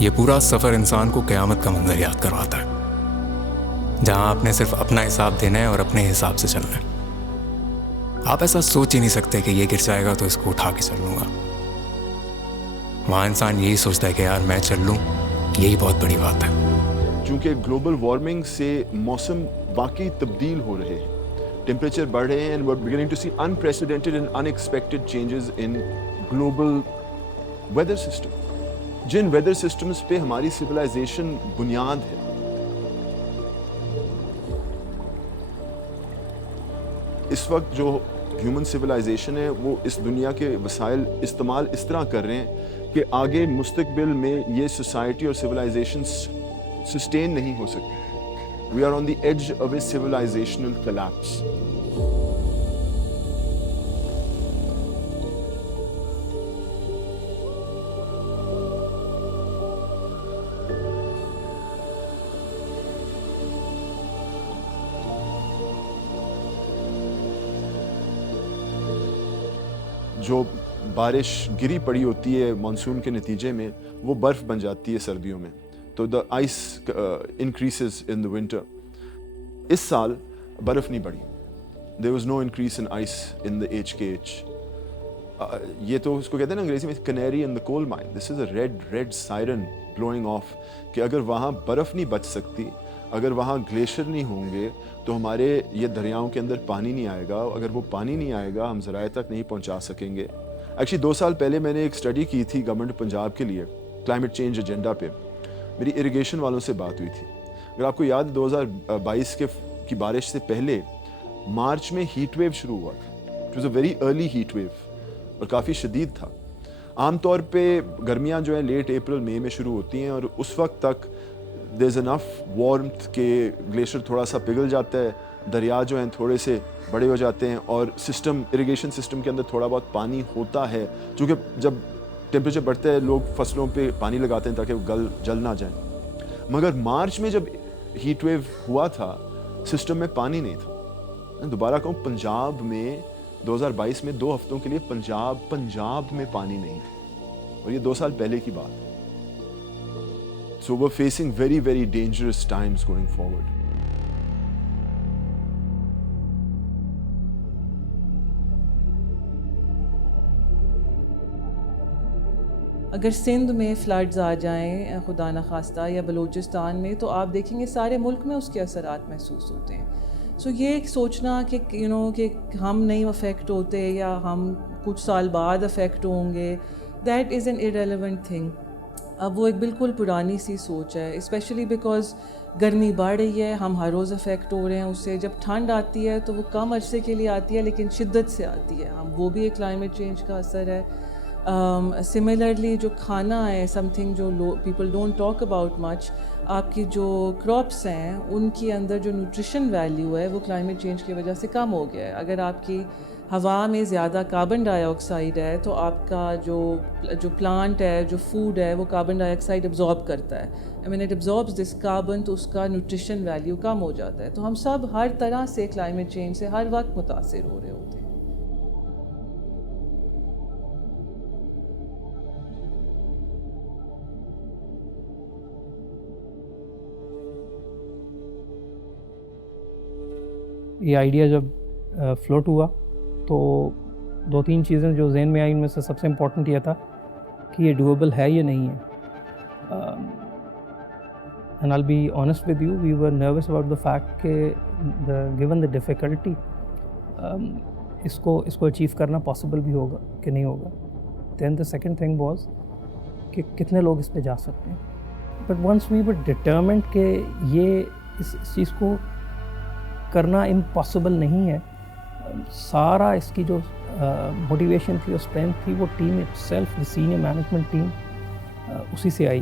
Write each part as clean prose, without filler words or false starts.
ये पूरा सफ़र इंसान को क़यामत का मंजर याद करवाता है, जहाँ आपने सिर्फ अपना हिसाब देना है और अपने हिसाब से चलना है। आप ऐसा सोच ही नहीं सकते कि ये गिर जाएगा तो इसको उठा के चल लूँगा। वहाँ इंसान यही सोचता है कि यार मैं चल लूँ, यही बहुत बड़ी बात है। चूँकि ग्लोबल वार्मिंग से मौसम वाकई तब्दील हो रहे हैं, टेम्परेचर बढ़ रहे हैं, and we are beginning to see unprecedented and unexpected changes in global weather system, जिन वेदर सिस्टम्स पे हमारी सिविलाइजेशन बुनियाद है। इस वक्त जो ह्यूमन सिविलाइजेशन है वो इस दुनिया के वसाइल इस्तेमाल इस तरह कर रहे हैं कि आगे मुस्तकबिल में ये सोसाइटी और सिविलाइजेशन सस्टेन नहीं हो सकती। We are on the edge of a civilisational collapse. जो बारिश गिरी पड़ी होती है मानसून के नतीजे में, वो बर्फ़ बन जाती है सर्दियों में, तो the ice increases in the winter. इस साल बर्फ़ नहीं बढ़ी, there was no increase in ice in the HKH। ये तो उसको कहते हैं ना अंग्रेजी में canary in the coal mine. This is a red siren blowing off कि अगर वहाँ बर्फ़ नहीं बच सकती, अगर वहाँ ग्लेशियर नहीं होंगे तो हमारे ये दरियाओं के अंदर पानी नहीं आएगा। अगर वो पानी नहीं आएगा हम ज़राए तक नहीं पहुँचा सकेंगे। एक्चुअली 2 साल पहले मैंने एक स्टडी की थी गवर्नमेंट पंजाब के लिए क्लाइमेट चेंज एजेंडा पे। मेरी इरिगेशन वालों से बात हुई थी। अगर आपको याद है 2022 की बारिश से पहले मार्च में हीट वेव शुरू हुआ था। It was a very early heat wave और काफ़ी शदीद था। आमतौर पे गर्मियाँ जो हैं लेट अप्रैल मई में शुरू होती हैं और उस वक्त तक देयर इज़ इनफ वार्मथ के ग्लेशियर थोड़ा सा पिघल जाता है, दरिया जो हैं थोड़े से बड़े हो जाते हैं और सिस्टम इरिगेशन सिस्टम के अंदर थोड़ा बहुत पानी होता है। चूँकि जब टेम्परेचर बढ़ता है लोग फसलों पे पानी लगाते हैं ताकि वो जल ना जाए। मगर मार्च में जब हीट वेव हुआ था सिस्टम में पानी नहीं था। दोबारा कहूँ, पंजाब में 2022 में 2 हफ्तों के लिए पंजाब में पानी नहीं था और ये 2 साल पहले की बात है। So we're facing very dangerous times going forward. अगर सिंध में फ्लड्स आ जाएं खुदा न खास्ता या बलूचिस्तान में, तो आप देखेंगे सारे मुल्क में उसके असरात महसूस होते हैं। सो ये एक सोचना कि कि हम नहीं अफेक्ट होते या हम कुछ साल बाद अफेक्ट होंगे, that is an irrelevant thing. अब वो एक बिल्कुल पुरानी सी सोच है, स्पेशली बिकॉज़ गर्मी बढ़ रही है, हम हर रोज़ अफेक्ट हो रहे हैं उससे। जब ठंड आती है तो वो कम अरसे के लिए आती है लेकिन शिद्दत से आती है, वो भी एक क्लाइमेट चेंज का असर है। सिमिलरली जो खाना है, समथिंग जो people don't talk about much, आपकी जो क्रॉप्स हैं उनके अंदर जो न्यूट्रिशन वैल्यू है वो क्लाइमेट चेंज की वजह से कम हो गया है। अगर आपकी हवा में ज़्यादा कार्बन डाइऑक्साइड है तो आपका जो प्लांट है, जो फूड है, वो कार्बन डाइऑक्साइड एब्जॉर्ब करता है। I mean it absorbs this carbon, तो उसका न्यूट्रिशन वैल्यू कम हो जाता है। तो हम सब हर तरह से क्लाइमेट चेंज से हर वक्त मुतासिर हो रहे होते हैं। ये आइडिया जब फ्लोट हुआ तो 2-3 चीज़ें जो जहन में आई, इनमें से सबसे इम्पोर्टेंट ये था कि ये डूएबल है या नहीं है। And I be honest with you, we were nervous about the fact कि गिवन द डिफ़िकल्टी इसको अचीव करना पॉसिबल भी होगा कि नहीं होगा। Then the second thing was कि कितने लोग इस पे जा सकते हैं। But once we were determined कि ये इस चीज़ को करना इम्पॉसिबल नहीं है, सारा इसकी जो मोटिवेशन थी और स्ट्रेंथ थी वो team itself, the senior management team, उसी से आई।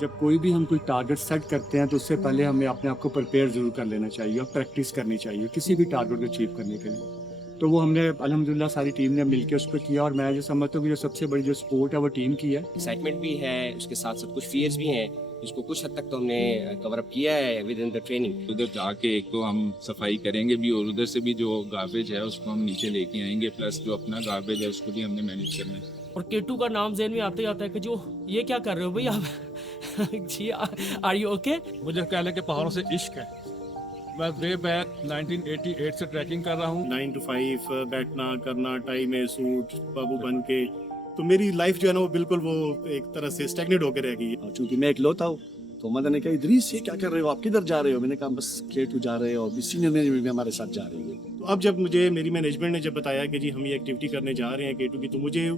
जब कोई भी हम कोई टारगेट सेट करते हैं तो उससे पहले हमें अपने आप को प्रिपेयर ज़रूर कर लेना चाहिए और प्रैक्टिस करनी चाहिए किसी भी टारगेट को अचीव करने के लिए। तो वो हमने अल्हम्दुलिल्लाह सारी टीम ने मिलकर उस पर किया और मैं जो समझता हूँ कि जो सबसे बड़ी जो सपोर्ट है वो टीम की है। एक्साइटमेंट भी है, उसके साथ साथ कुछ फियर्स भी हैं इसको कुछ हद तक तो हमने कवर अप किया है विद इन द ट्रेनिंग। उधर जाके एक तो हम सफाई करेंगे भी और उधर से भी जो गार्बेज है उसको हम नीचे लेके आएंगे, प्लस जो अपना गार्बेज है उसको भी हमने मैनेज करना है। और केटू का नाम ज़हन में आते जाता है कि जो ये क्या कर रहे हो भाई आप जी आर यू ओके। मुझे कहले के पहाड़ों से इश्क है। मैं वे बैक 1988 से ट्रैकिंग कर रहा हूँ। 9 to 5 बैठना करना, टाई में सूट बाबू बन के, तो मेरी लाइफ जो है ना वो बिल्कुल वो एक तरह से स्टैग्नेट होकर रह गई है। चूंकि मैं इकलौता हूँ तो मदन ने कहा इदरीस ये क्या कर रहे हो, आप किधर जा रहे हो? मैंने कहा बस केटू जा रहे हो, अभी सीनियर मैनेजमेंट भी हमारे साथ जा रही है। तो अब जब मुझे मेरी मैनेजमेंट ने जब बताया कि जी हम ये एक्टिविटी करने जा रहे हैं केटू की, तो मुझे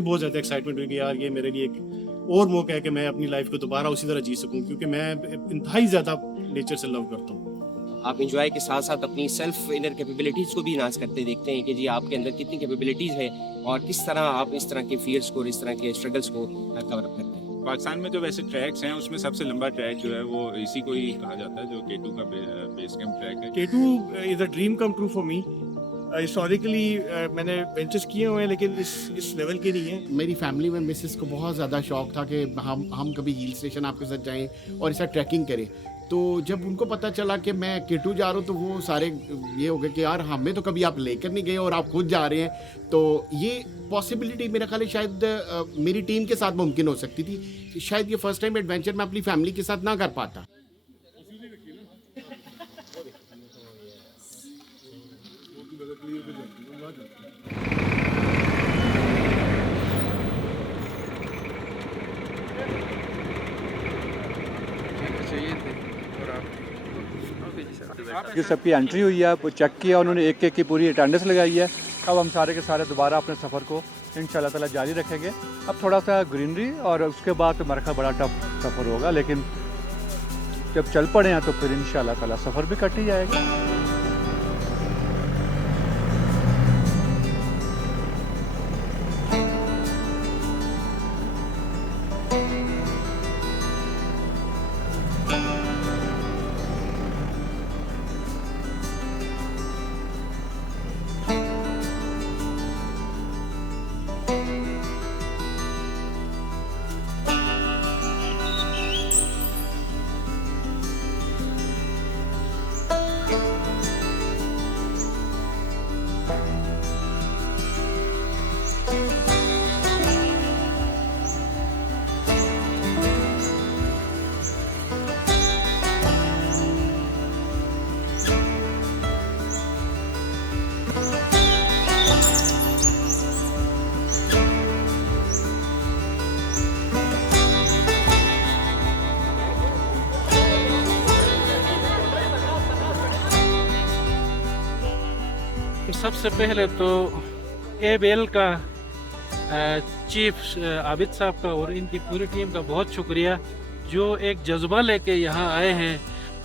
बहुत ज़्यादा एक्साइटमेंट हुई कि यार ये मेरे लिए एक और मौका है कि मैं अपनी लाइफ को दोबारा उसी तरह जी सकूँ, क्योंकि मैं इंतहाई ज़्यादा नेचर से लव करता हूँ। आप इंजॉय के साथ साथ अपनी सेल्फ इनर कैपेबिलिटीज़ को भी इनहांस करते देखते हैं कि जी आपके अंदर कितनी कैपेबिलिटीज़ है और किस तरह आप इस तरह के फियर्स को और इस तरह के स्ट्रगल्स को कवर अप करते हैं। पाकिस्तान में जो वैसे ट्रैक्स हैं उसमें सबसे लंबा ट्रैक जो है वो इसी को ही कहा जाता है, जो केटू का बेस कैंप ट्रैक है। K two is a dream come true for me. Historically मैंने वेंचर्स किए हुए हैं लेकिन इस लेवल के नहीं है। मेरी फैमिली में मिसेस को बहुत ज़्यादा शौक था कि हम कभी हिल स्टेशन आपके साथ जाएं और ऐसा ट्रैकिंग करें। तो जब उनको पता चला कि मैं केटू जा रहा हूँ तो वो सारे ये हो गए कि यार हमें तो कभी आप लेकर नहीं गए और आप खुद जा रहे हैं, तो ये पॉसिबिलिटी मेरा ख्याल है शायद मेरी टीम के साथ मुमकिन हो सकती थी। शायद ये फर्स्ट टाइम एडवेंचर मैं अपनी फैमिली के साथ ना कर पाता। कि सबकी एंट्री हुई है, चेक किया उन्होंने, एक एक की पूरी अटेंडेंस लगाई है। अब हम सारे के सारे दोबारा अपने सफ़र को इंशाल्लाह ताला जारी रखेंगे। अब थोड़ा सा ग्रीनरी और उसके बाद तो मेरा ख्याल बड़ा टफ सफ़र होगा, लेकिन जब चल पड़े हैं तो फिर इंशाल्लाह ताला सफ़र भी कट ही जाएगा। सबसे पहले तो एबीएल का चीफ आबिद साहब का और इनकी पूरी टीम का बहुत शुक्रिया, जो एक जज्बा लेके यहाँ आए हैं।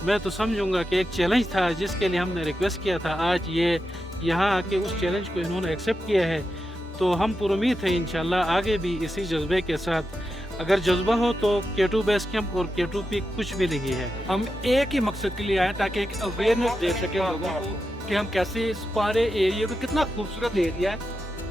मैं तो समझूंगा कि एक चैलेंज था जिसके लिए हमने रिक्वेस्ट किया था, आज ये यहाँ आके उस चैलेंज को इन्होंने एक्सेप्ट किया है। तो हम पुरुमीद हैं इंशाल्लाह आगे भी इसी जज्बे के साथ, अगर जज्बा हो तो केटू बेस कैंप और केटू पीक कुछ भी नहीं है। हम एक ही मकसद के लिए आए ताकि एक अवेयरनेस दे सके लोगों को कि हम कैसे इस सारे एरिया को, कितना खूबसूरत एरिया है,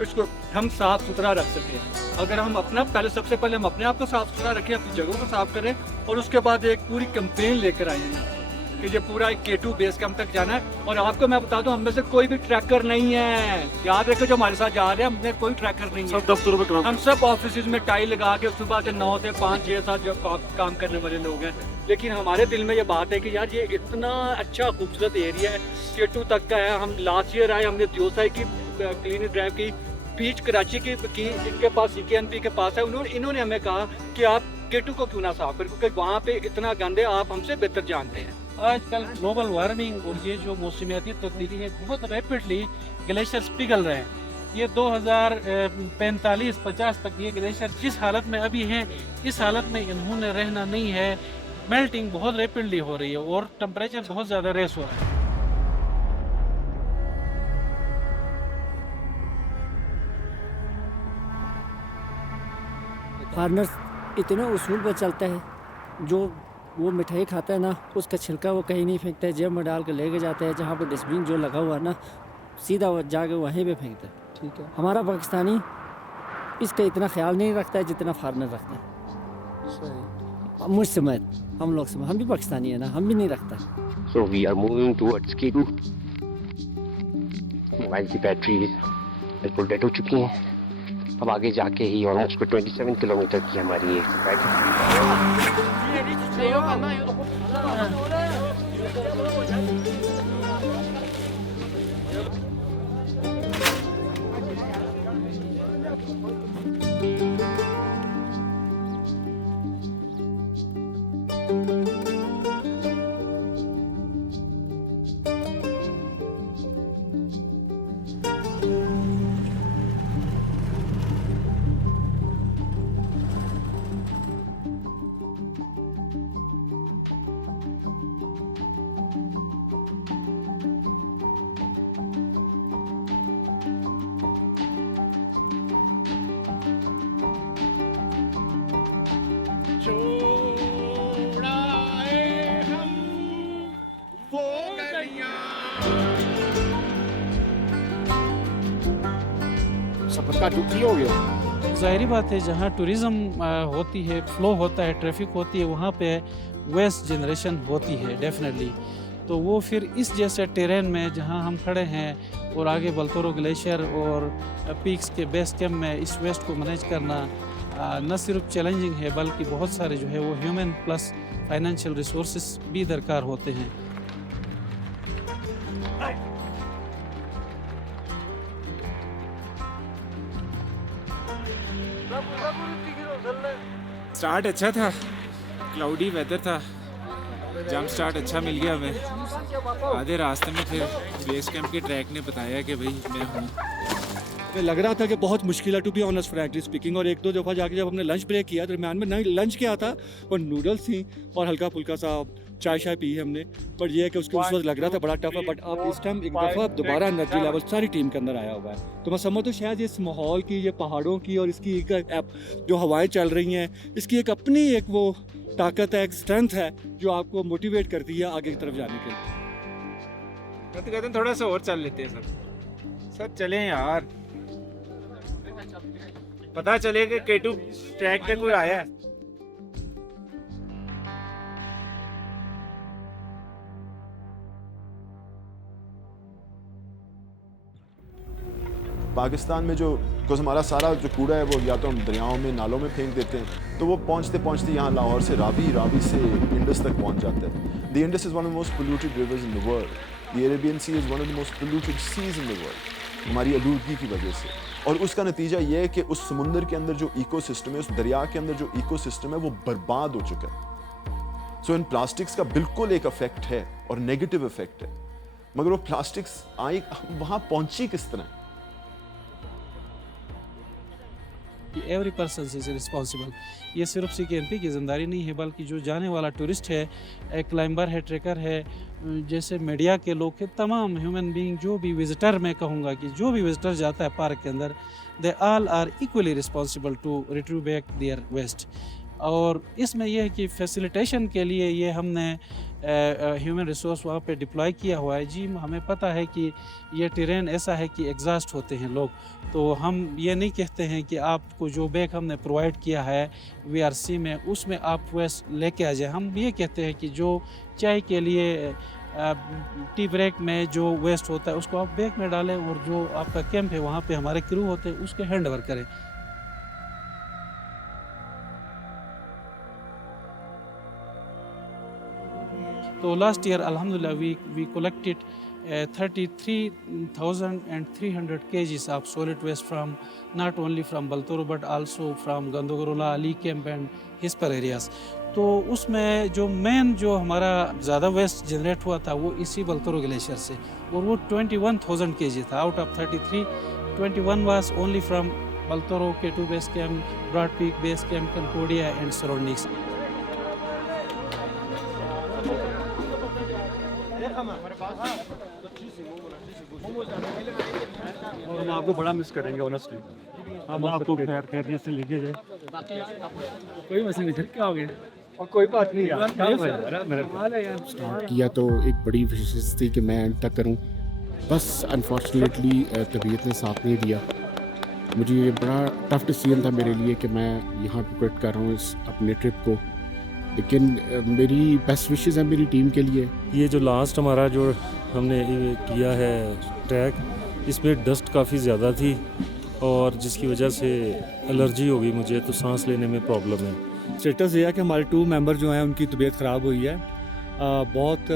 इसको हम साफ सुथरा रख सकें। अगर हम अपना सबसे पहले हम अपने आप को साफ सुथरा रखें, अपनी जगहों को साफ करें और उसके बाद एक पूरी कैंपेन लेकर आए हैं कि ये पूरा एक केटू बेस कैंप तक जाना है। और आपको मैं बता दूं, हम में से कोई भी ट्रैकर नहीं है, याद रखो जो हमारे साथ जा रहे हैं, हमने कोई ट्रैकर नहीं है। सब दफ्तरों में हम सब ऑफिस में टाई लगा के सुबह से 9 से 5 6 7 जो काम करने वाले लोग हैं। लेकिन हमारे दिल में ये बात है कि यार ये इतना अच्छा खूबसूरत एरिया है, केटू तक का है। हम लास्ट ईयर आए, हमने दियोसाई की क्लीन ड्राइव की, बीच कराची की इनके पास CKNP के पास है। इन्होंने हमें कहा कि आप केटू को क्यों ना साफ करें, क्योंकि वहाँ पे इतना गंदे, आप हमसे बेहतर जानते हैं। आजकल ग्लोबल वार्मिंग और ये जो मौसमियाती तब्दीली है, बहुत रैपिडली ग्लेशियर्स पिघल रहे हैं। ये 2045-50 तक ये ग्लेशियर जिस हालत में अभी हैं, इस हालत में इन्होंने रहना नहीं है। मेल्टिंग बहुत रैपिडली हो रही है और टेम्परेचर बहुत ज़्यादा रेस हो रहा है। फार्मर्स इतने उसूल पर चलता है, जो वो मिठाई खाता है ना, उसका छिलका वो कहीं नहीं फेंकता है, जेब में डाल के लेके जाता है। जहाँ पे डस्टबिन जो लगा हुआ है ना, सीधा वो जाके वहीं पे फेंकता है। ठीक है, हमारा पाकिस्तानी इसका इतना ख्याल नहीं रखता है जितना फार्मर रखता है। मुझ समेत, हम लोग समेत, हम भी पाकिस्तानी है ना, हम भी नहीं रखता। So we are moving towards K2। Mobile की बैटरी बिल्कुल डेड हो चुकी हैं। अब आगे जाके ही ऑलमोस्ट 27 किलोमीटर की हमारी ये राइड है। सफर का दुखी हो गया। ज़ाहिरी बात है, जहाँ टूरिज़्म होती है, फ्लो होता है, ट्रैफिक होती है, वहाँ पे वेस्ट जनरेशन होती है डेफिनेटली। तो वो फिर इस जैसे टेरेन में जहाँ हम खड़े हैं और आगे बल्तोरो ग्लेशियर और पीक्स के बेस कैंप में इस वेस्ट को मैनेज करना न सिर्फ चैलेंजिंग है बल्कि बहुत सारे जो है वो ह्यूमन प्लस फाइनेंशियल रिसोर्सेस भी दरकार होते हैं। स्टार्ट अच्छा था, क्लाउडी वेदर था, जंप स्टार्ट अच्छा मिल गया हमें। आधे रास्ते में फिर बेस कैंप के ट्रैक ने बताया कि भाई मैं हूँ। लग रहा था कि बहुत मुश्किल है to be honest frankly speaking. और एक दो दफ़ा जाके जब हमने लंच ब्रेक किया दरम्यान में, नहीं लंच किया था और नूडल्स थी और हल्का फुल्का सा चाय शाय पी हमने। पर यह है कि उसके उस वक्त लग रहा था बड़ा टफ है, बट अब इस टाइम एक दफ़ा दोबारा एनर्जी लेवल सारी टीम के अंदर आया हुआ है। तो मैं समझता हूँ शायद इस माहौल की, ये पहाड़ों की और इसकी एक जो हवाएं चल रही हैं, इसकी एक अपनी एक वो ताकत है, एक स्ट्रेंथ है जो आपको मोटिवेट करती है आगे की तरफ जाने के लिए। तो कहते हैं थोड़ा सा और चल लेते हैं सर चलें यार, पता चले कि K2 ट्रैक पे कोई आया है। पाकिस्तान में जो बिकॉज हमारा सारा जो कूड़ा है वो या तो हम दरियाओं में, नालों में फेंक देते हैं, तो वो पहुँचते पहुँचते यहाँ लाहौर से रावी से इंडस तक पहुँच जाता है। The Indus is one of the most polluted rivers in the world. The Arabian Sea is one of the most polluted seas in the world, हमारी आलूदगी की वजह से। और उसका नतीजा ये है कि उस समुंदर के अंदर जो इकोसिस्टम है, उस दरिया के अंदर जो इकोसिस्टम है वो बर्बाद हो चुका है। सो इन प्लास्टिक्स का बिल्कुल एक इफेक्ट है और नेगेटिव इफेक्ट है, मगर वो प्लास्टिक्स आई वहाँ पहुँची किस तरह? Every person is responsible. ये सिर्फ CKNP की जिम्मेदारी नहीं है बल्कि जो जाने वाला टूरिस्ट है, क्लाइंबर है, ट्रेकर है, जैसे मीडिया के लोग के, तमाम ह्यूमन बीइंग, जो भी विजिटर, मैं कहूँगा कि जो भी विजिटर जाता है पार्क के अंदर, they all are equally responsible to retrieve back their waste. और इसमें यह है कि फैसिलिटेशन के लिए ये हमने ह्यूमन रिसोर्स वहाँ पे डिप्लॉय किया हुआ है। जी हमें पता है कि ये टेरेन ऐसा है कि एग्जॉस्ट होते हैं लोग, तो हम ये नहीं कहते हैं कि आपको जो बैग हमने प्रोवाइड किया है VRC में उसमें आप वेस्ट लेके आ जाए। हम ये कहते हैं कि जो चाय के लिए टी ब्रेक में जो वेस्ट होता है उसको आप बैग में डालें और जो आपका कैंप है वहाँ पे हमारे क्रू होते हैं उसके हैंड ओवर करें। तो लास्ट ईयर अल्हम्दुलिल्लाह we collected 33,300 kgs of solid waste from not only from Baltoro but also from Gandogorola, Ali Camp and Hisper areas। तो उसमें जो मेन जो हमारा ज़्यादा वेस्ट जनरेट हुआ था वो इसी बल्तोरो ग्लेशियर से, और वो 21,000 kg था। Out of 33, 21 was only from Baltoro, K2 base camp, Broad Peak base camp, Concordia and surroundings। और हम आपको बड़ा मिस करेंगे ऑनेस्टली। हम आपको खैरियत से लेके जाए, कोई मसला नहीं, क्या हो गया और कोई बात नहीं यार। किया तो एक बड़ी विशेष थी कि मैं एंड तक करूं, बस अनफॉर्चुनेटली तबीयत ने साथ नहीं दिया। मुझे ये बड़ा टफ डिसीजन था मेरे लिए कि मैं यहाँ पे क्विट कर रहा हूँ इस अपने ट्रिप को, लेकिन मेरी बेस्ट विशेस हैं मेरी टीम के लिए। ये जो लास्ट हमारा जो हमने किया है ट्रैक, इसमें डस्ट काफ़ी ज़्यादा थी और जिसकी वजह से एलर्जी हो गई मुझे, तो सांस लेने में प्रॉब्लम है। स्टेटस ये है कि हमारे 2 मेंबर जो हैं उनकी तबीयत ख़राब हुई है। बहुत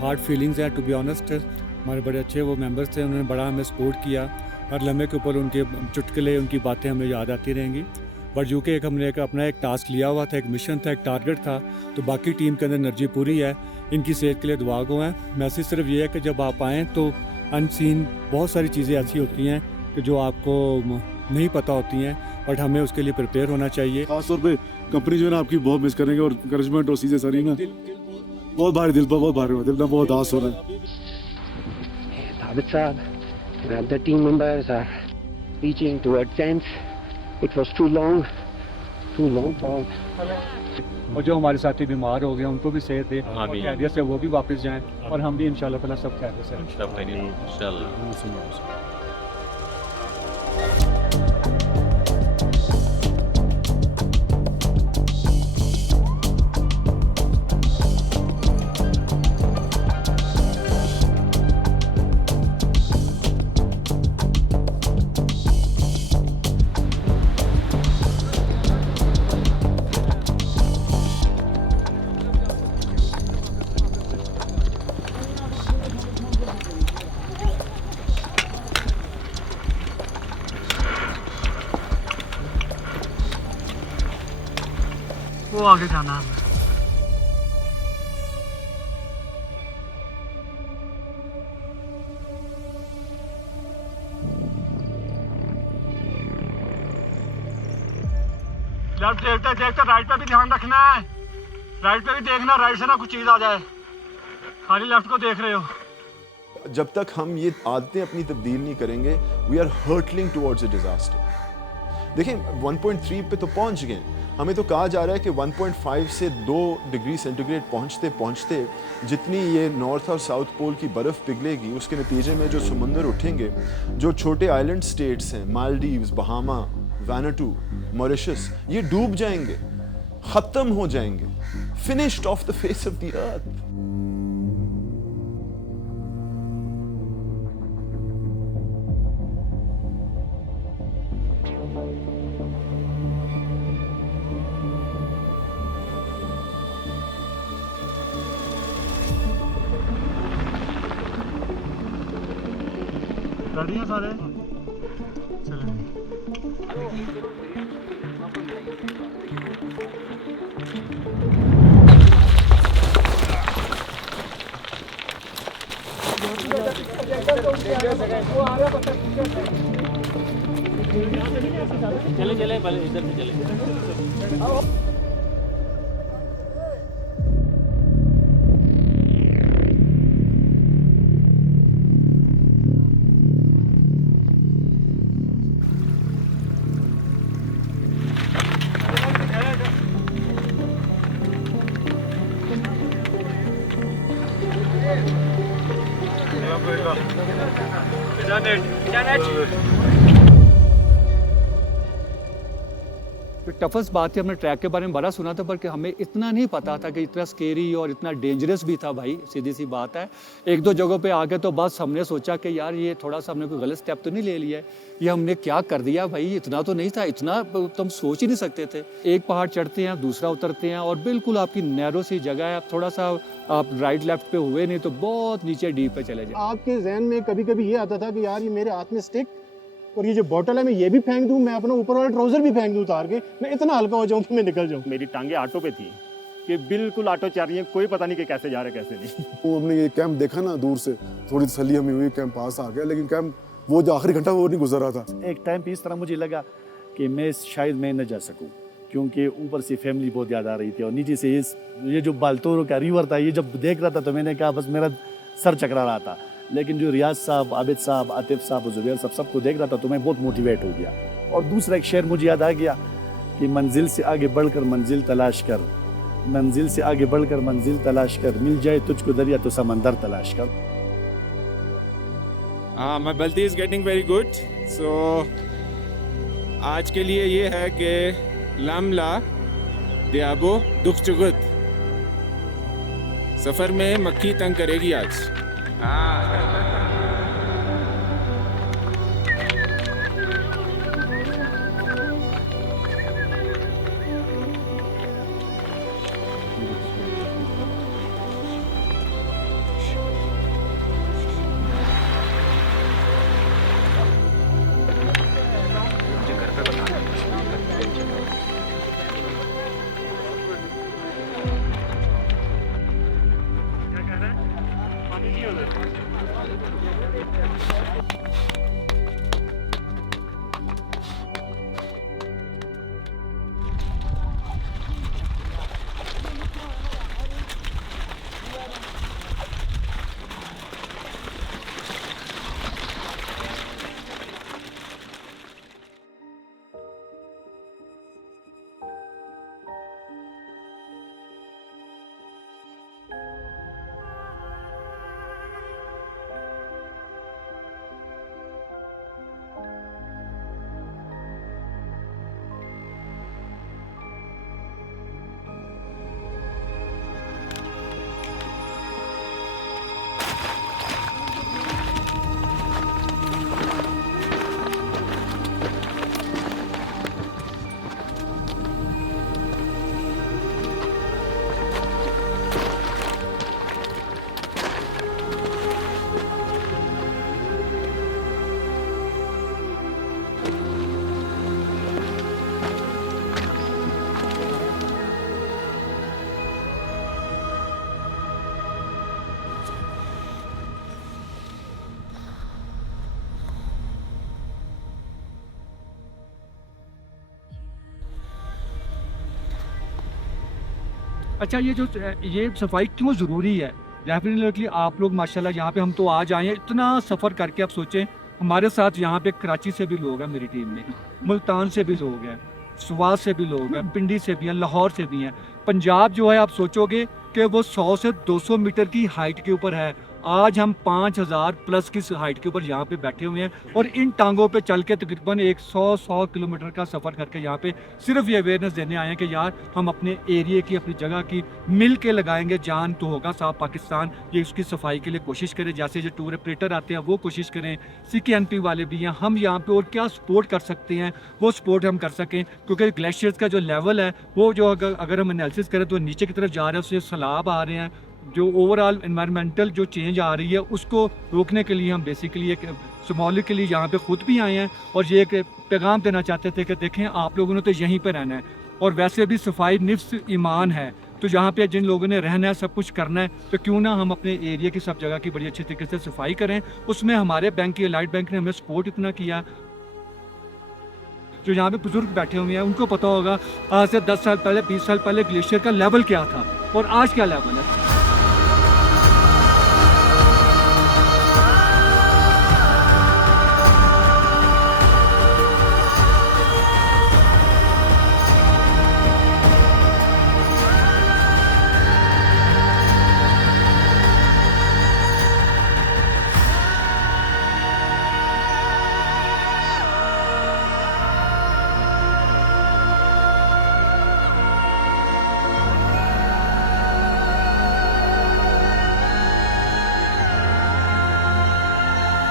हार्ड फीलिंग्स हैं टू बी ऑनेस्ट। हमारे बड़े अच्छे वो मेंबर्स थे, उन्होंने बड़ा हमें सपोर्ट किया। हर लम्हे के ऊपर उनके चुटकुले, उनकी बातें हमें याद आती रहेंगी। बट जो कि हमने अपना एक टास्क लिया हुआ था, एक मिशन था, एक टारगेट था, तो बाकी टीम के अंदर एनर्जी पूरी है। इनकी सेहत के लिए दुआ गो हैं। मैसेज सिर्फ ये है कि जब आप आएँ तो अनसीन बहुत सारी चीज़ें ऐसी होती हैं कि जो आपको नहीं पता होती हैं, बट हमें उसके लिए प्रिपेयर होना चाहिए। खासतौर पे कंपनी जो है ना आपकी बहुत मिस करेंगे, और इंकरेजमेंट और चीज़ें सारी ना बहुत भारी, दिल पर बहुत भारी, दिल में बहुत आस हो रहा है। Abid Saab and other team members are reaching towards ends. It was too long for. और जो हमारे साथी बीमार हो गए उनको भी सेहत दे, खैरियत से वो भी वापस जाएं, और हम भी इंशाल्लाह ताला सब खैरियत से। वो आगे जाना है। लेफ्ट देखते देखते राइट पे भी ध्यान रखना है। राइट पे भी देखना, राइट से ना कुछ चीज़ आ जाए। खाली लेफ्ट को देख रहे हो। जब तक हम ये आदतें अपनी तब्दील नहीं करेंगे, we are hurtling towards a disaster. देखें 1.3 पे तो पहुंच गए, हमें तो कहा जा रहा है कि 1.5 से 2 डिग्री सेंटीग्रेड पहुंचते पहुंचते जितनी ये नॉर्थ और साउथ पोल की बर्फ़ पिघलेगी, उसके नतीजे में जो समुंदर उठेंगे, जो छोटे आइलैंड स्टेट्स हैं, मालदीव्स, बहामा, वानुअतु, मॉरिशस, ये डूब जाएंगे, ख़त्म हो जाएंगे, finished of the face of the earth. Ready हैं सारे? चलें। चले पहले इधर से चले। टफेस्ट बात है, हमने ट्रैक के बारे में बड़ा सुना था, पर कि हमें इतना नहीं पता था कि इतना स्केरी और इतना डेंजरस भी था भाई। सीधी सी बात है, 1-2 जगहों पे आके तो बस हमने सोचा कि यार ये थोड़ा सा हमने कोई गलत स्टेप तो नहीं ले लिया है, ये हमने क्या कर दिया भाई, इतना तो नहीं था, इतना तो हम सोच ही नहीं सकते थे। एक पहाड़ चढ़ते हैं, दूसरा उतरते हैं, और बिल्कुल आपकी नैरो सी जगह है, थोड़ा सा आप राइट लेफ्ट पे हुए नहीं तो बहुत नीचे डीप पे चले जाए। आपके जहन में कभी कभी ये आता था कि यार ये मेरे हाथ में स्टिक और ये जो बॉटल है मैं ये भी फेंक दूं, मैं अपना ऊपर वाला ट्राउजर भी फेंक दूं उतार के, मैं इतना हल्का हो जाऊं कि मैं निकल जाऊं। मेरी टांगे ऑटो पे थी कि बिल्कुल ऑटो चल रही है, कोई पता नहीं कि कैसे जा रहा है कैसे नहीं। वो हमने ये कैंप देखा ना दूर से, थोड़ी तसल्ली हमें हुई, कैंप पास आ गया, लेकिन कैंप वो जो आखिरी घंटा वो नहीं गुजर रहा था। एक टाइम पे इस तरह मुझे लगा कि मैं शायद मैं न जा सकूं, क्योंकि ऊपर से फैमिली बहुत याद आ रही थी और नीचे से ये जो बाल्तोरो का रिवर था, ये जब देख रहा था तो मैंने कहा बस मेरा सर चकरा रहा था। लेकिन जो रियाज साहब, आबिद साहब, आतिफ साहब, जुबैर साहब सबको देख रहा था तो मैं बहुत मोटिवेट हो गया। और दूसरा एक शेर मुझे याद आ गया कि मंजिल से आगे बढ़कर मंजिल तलाश कर, मंजिल से आगे बढ़कर मंजिल तलाश कर, मिल जाए तुझको दरिया तो समंदर तलाश कर। My Balti is getting very good. So आज के लिए ये है कि लामला दियाबो दुख चुगत। सफर में मक्खी तंग करेगी आज। अच्छा, ये सफाई क्यों ज़रूरी है? डेफिनेटली आप लोग माशाल्लाह यहाँ पे हम तो आज आए हैं, इतना सफ़र करके आप सोचें। हमारे साथ यहाँ पे कराची से भी लोग हैं मेरी टीम में, मुल्तान से भी लोग हैं, सुवास से भी लोग हैं, पिंडी से भी हैं, लाहौर से भी हैं। पंजाब जो है आप सोचोगे कि वो 100 से 200 मीटर की हाइट के ऊपर है। आज हम 5000 प्लस की हाइट के ऊपर यहाँ पे बैठे हुए हैं और इन टांगों पे चल के तकरीबन 100 किलोमीटर का सफ़र करके यहाँ पे सिर्फ ये अवेयरनेस देने आए हैं कि यार हम अपने एरिए की, अपनी जगह की मिल के लगाएंगे जान तो होगा साफ पाकिस्तान। ये उसकी सफाई के लिए कोशिश करें, जैसे जो टूर ऑपरेटर आते हैं वो कोशिश करें, CKNP वाले भी हैं। हम यहाँ पे और क्या सपोर्ट कर सकते हैं वो सपोर्ट हम कर सकें, क्योंकि ग्लेशियर्स का जो लेवल है वो जो अगर हम एनालिसिस करें तो नीचे की तरफ जा रहा है, उससे सैलाब आ रहे हैं। जो ओवरऑल एनवायरमेंटल जो चेंज आ रही है उसको रोकने के लिए हम बेसिकली एक सिम्बॉलिकली यहाँ पे खुद भी आए हैं और ये एक पैगाम देना चाहते थे कि देखें आप लोगों ने तो यहीं पर रहना है और वैसे भी सफाई निफ्स ईमान है, तो जहाँ पे जिन लोगों ने रहना है, सब कुछ करना है, तो क्यों ना हम अपने एरिया की सब जगह की बड़ी अच्छी तरीके से सफाई करें। उसमें हमारे बैंक की लाइट बैंक ने हमें सपोर्ट इतना किया। जो यहाँ पे बुजुर्ग बैठे हुए हैं उनको पता होगा आज से 10 साल पहले, 20 साल पहले ग्लेशियर का लेवल क्या था और आज क्या लेवल है।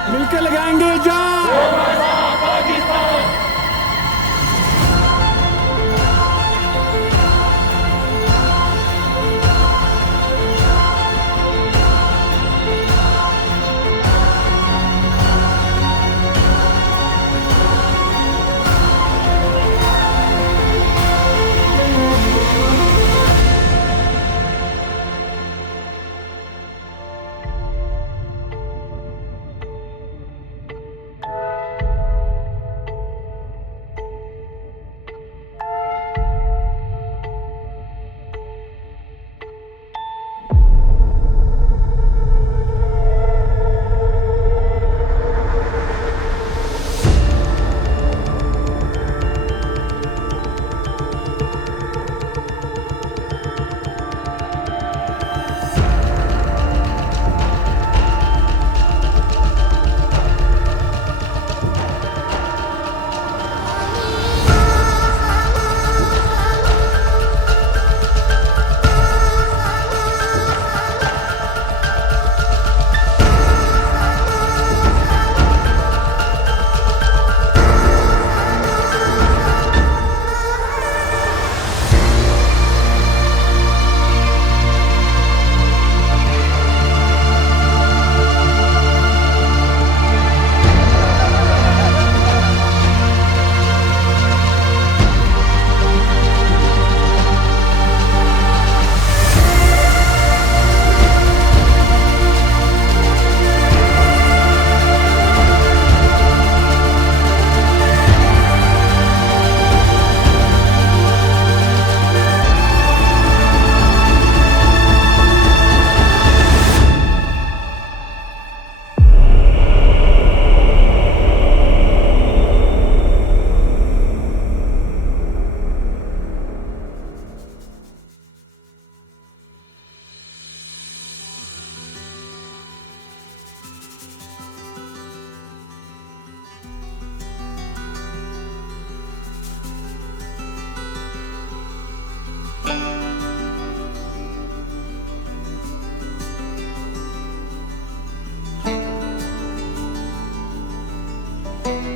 मिलकर लगाएंगे जान। है।